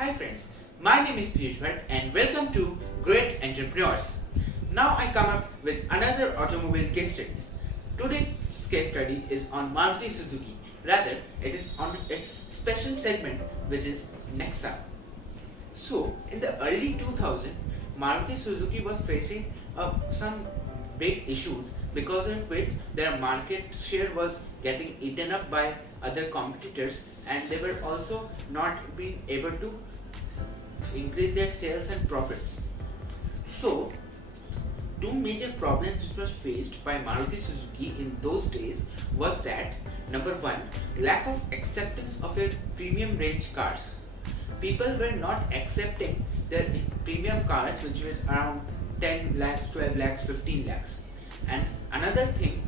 Hi friends, my name is Piyush Bhatt and welcome to Great Entrepreneurs. Now I come up with another automobile case studies. Today's case study is on Maruti Suzuki. Rather, it is on its special segment which is Nexa. So, in the early 2000s, Maruti Suzuki was facing some big issues because of which their market share was getting eaten up by other competitors, and they were also not being able to increase their sales and profits. So, two major problems which was faced by Maruti Suzuki in those days was that number one, lack of acceptance of their premium range cars. People were not accepting their premium cars which were around 10 lakhs, 12 lakhs, 15 lakhs. And another thing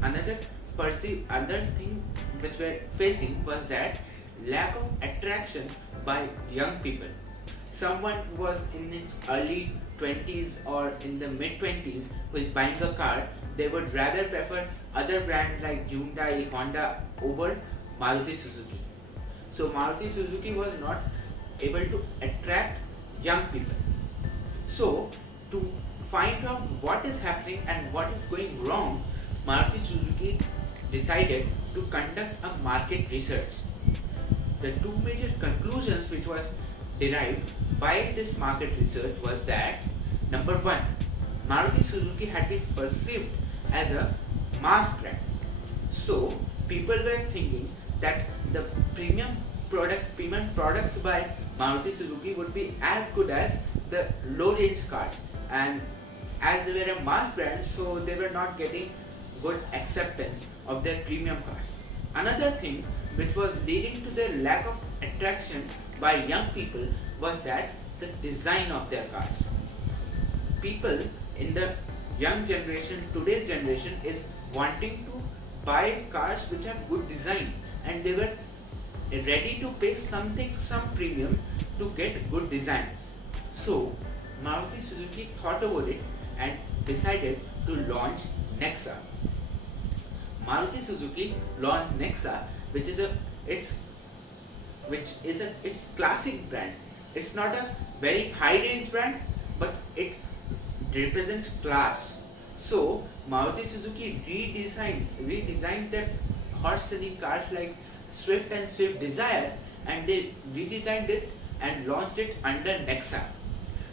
which were facing was that lack of attraction by young people. Someone who was in its early 20s or in the mid 20s who is buying a car, they would rather prefer other brands like Hyundai, Honda over Maruti Suzuki. So Maruti Suzuki was not able to attract young people. So to find out what is happening and what is going wrong, Maruti Suzuki decided to conduct a market research. The two major conclusions which was derived by this market research was that number one, Maruti Suzuki had been perceived as a mass brand. So people were thinking that the premium products by Maruti Suzuki would be as good as the low range cars, and as they were a mass brand, so they were not getting good acceptance of their premium cars. Another thing which was leading to the lack of attraction by young people was that the design of their cars. People in the young generation, today's generation, is wanting to buy cars which have good design, and they were ready to pay some premium to get good designs. So Maruti Suzuki thought about it and decided to launch Nexa. Maruti Suzuki launched Nexa, which is its classic brand. It's not a very high range brand, but it represents class. So Maruti Suzuki redesigned their hot selling cars like Swift and Swift Desire, and they redesigned it and launched it under Nexa,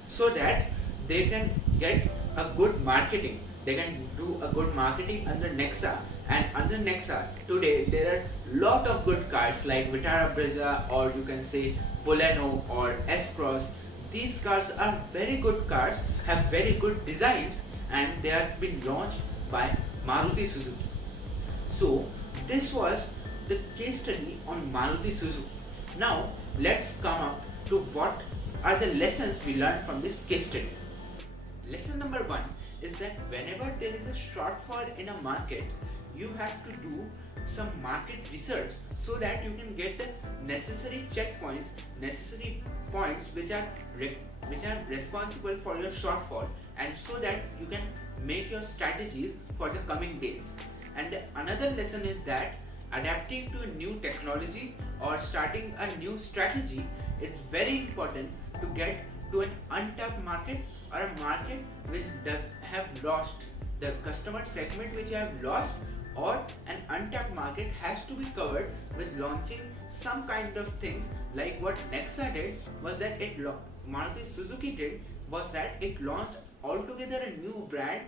so that they can get a good marketing. They can do a good marketing under Nexa, and under Nexa today there are lot of good cars like Vitara Brezza, or you can say Polano or S-Cross. These cars are very good cars, have very good designs, and they have been launched by Maruti Suzuki. So this was the case study on Maruti Suzuki. Now let's come up to what are the lessons we learned from this case study. Lesson number one is that whenever there is a shortfall in a market, you have to do some market research so that you can get the necessary checkpoints, necessary points which are responsible for your shortfall, and so that you can make your strategies for the coming days. And another lesson is that adapting to a new technology or starting a new strategy is very important to get to an untapped market, or a market which does have lost the customer segment which you have lost, or an untapped market has to be covered with launching some kind of things like what Nexa did was that Maruti Suzuki did was that it launched altogether a new brand.